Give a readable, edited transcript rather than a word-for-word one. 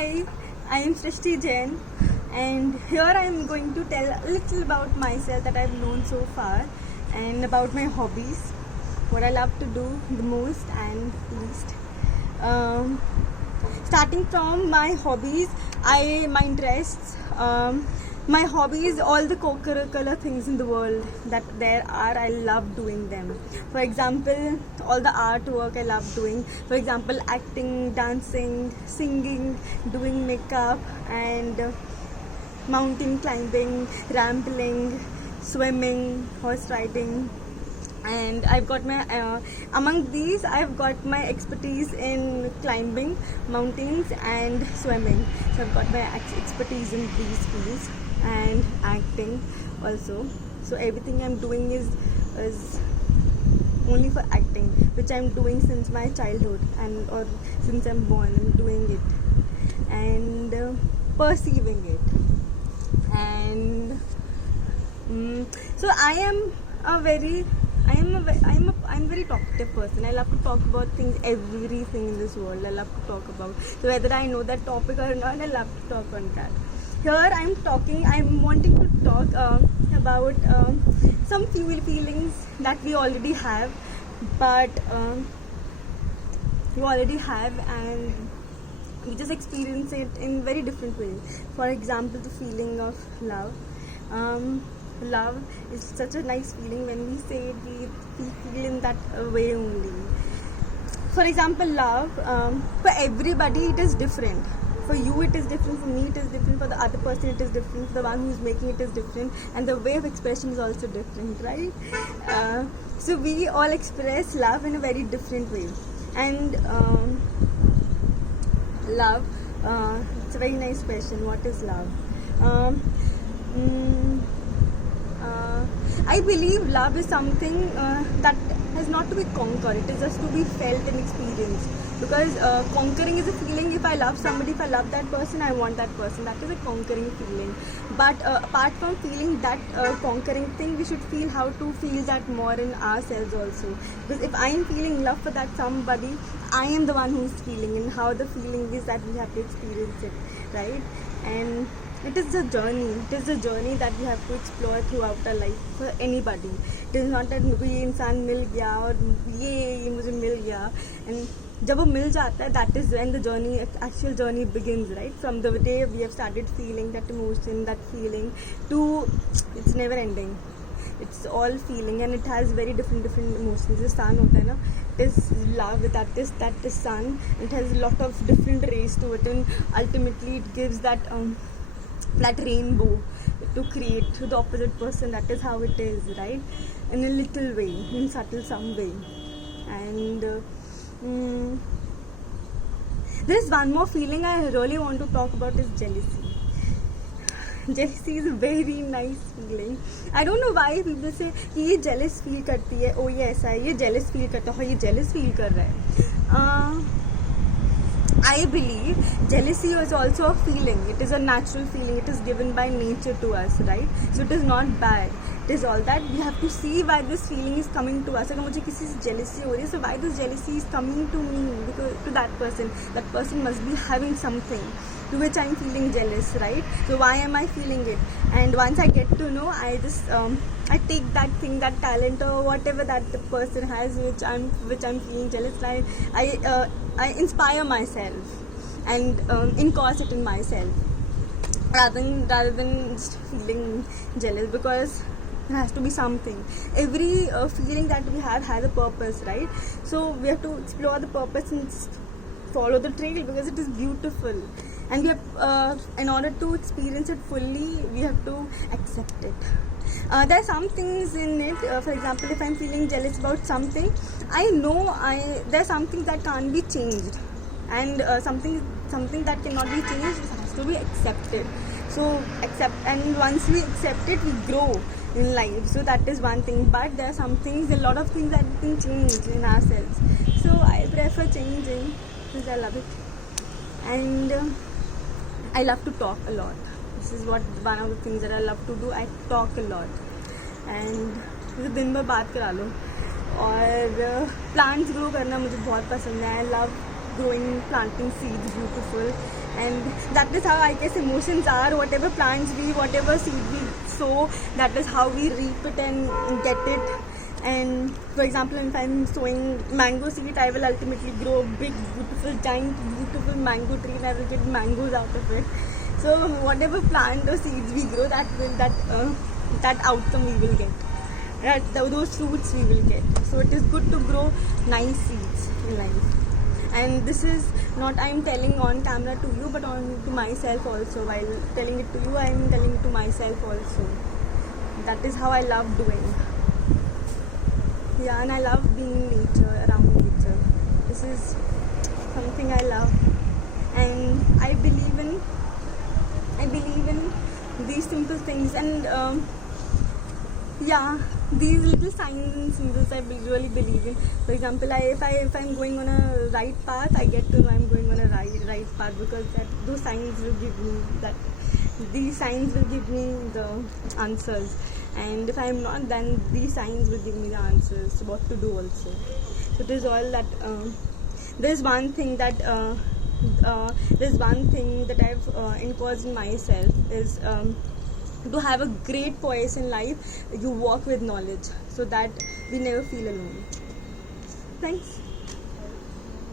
Hi, I am Srishti Jain, and here I am going to tell a little about myself that I've known so far, and about my hobbies, what I love to do the most and least. Um, Starting from my hobbies, my interests. My hobbies, all the co-curricular things in the world that there are, I love doing them. For example, all the artwork I love doing. For example, acting, dancing, singing, doing makeup, and mountain climbing, rambling, swimming, horse riding. And I've got my among these I've got my expertise in climbing mountains and swimming. So I've got my expertise in these fields, and acting also. So everything I'm doing is only for acting, which I'm doing since my childhood, and or since I'm born. I'm doing it and perceiving it. And so I'm a very talkative person. I love to talk about things, everything in this world. I love to talk about. So whether I know that topic or not, I love to talk on that. Here I'm wanting to talk about some few feelings that we already have, but and we just experience it in very different ways. For example, the feeling of love. Love is such a nice feeling. When we say it, we feel in that way only. For example, love, for everybody it is different. For you it is different, for me it is different, for the other person it is different, for the one who is making it is different, and the way of expression is also different, right? So we all express love in a very different way. And love, it's a very nice question. What is love? I believe love is something that has not to be conquered. It is just to be felt and experienced. Because conquering is a feeling. If I love somebody, if I love that person, I want that person. That is a conquering feeling. But apart from feeling that conquering thing, we should feel how to feel that more in ourselves also. Because if I am feeling love for that somebody, I am the one who is feeling, and how the feeling is that we have to experience it, right? And it is a journey. It is a journey that we have to explore throughout our life for anybody. It is not that ये इंसान मिल गया और ये मुझे मिल गया, and जब वो मिल जाता है, that is when the journey, actual journey begins, right? From the day we have started feeling that emotion, that feeling, to it's never ending. It's all feeling, and it has very different emotions. The sun होता है ना, it is love, that is sun. It has a lot of different rays to it, and ultimately it gives that rainbow to create to the opposite person. That is how it is, right? In a little way, in subtle some way. And there's one more feeling I really want to talk about, is jealousy. Jealousy is a very nice feeling. I don't know why people say कि ये jealous feel करती है, ओ ये ऐसा है, ये jealous feel करता है, ये jealous feel कर रहा है. I believe jealousy is also a feeling. It is a natural feeling. It is given by nature to us, right? So it is not bad. It is all that we have to see why this feeling is coming to us. अगर मुझे किसी से jealousy हो रही है, so why this jealousy is coming to me, because to that person. That person must be having something to which I'm feeling jealous, right? So why am I feeling it? And once I get to know, I just I take that thing, that talent or whatever that the person has, which I'm feeling jealous. I inspire myself and encourage it in myself, rather than just feeling jealous, because there has to be something. Every feeling that we have has a purpose, right? So we have to explore the purpose and follow the trail, because it is beautiful. And we have, in order to experience it fully, we have to accept it. There are some things in it. For example, if I'm feeling jealous about something, I know there are some things that can't be changed, and something that cannot be changed has to be accepted. So accept, and once we accept it, we grow in life. So that is one thing. But there are some things, a lot of things that we can change in ourselves. So I prefer changing because I love it, and I love to talk a lot. This is one of the things that I love to do. I talk a lot, and दिन भर बात करा लो. और plants grow करना मुझे बहुत पसंद है. I love growing, planting seeds, beautiful. And that is how I guess emotions are. Whatever plants we, whatever seed we sow, that is how we reap it and get it. And for example, if I'm sowing mango seed, I will ultimately grow a big, beautiful, giant, beautiful mango tree, and I will get mangoes out of it. So whatever plant or seeds we grow, that outcome we will get. Those fruits we will get. So it is good to grow nice seeds in life. And this is not I'm telling on camera to you, but on to myself also. While telling it to you, I'm telling it to myself also. That is how I love doing. Yeah, and I love being in nature, around nature. This is something I love, and I believe in these simple things. And yeah, these little signs and symbols I really believe in. For example, if I'm going on a right path, I get to know I'm going on a right path, because those signs will give me that. These signs will give me the answers, and if I'm not, then these signs will give me the answers what to do also. So it is all that. There's one thing that I've imposed in myself is. To have a great voice in life, you walk with knowledge, so that we never feel alone. Thanks.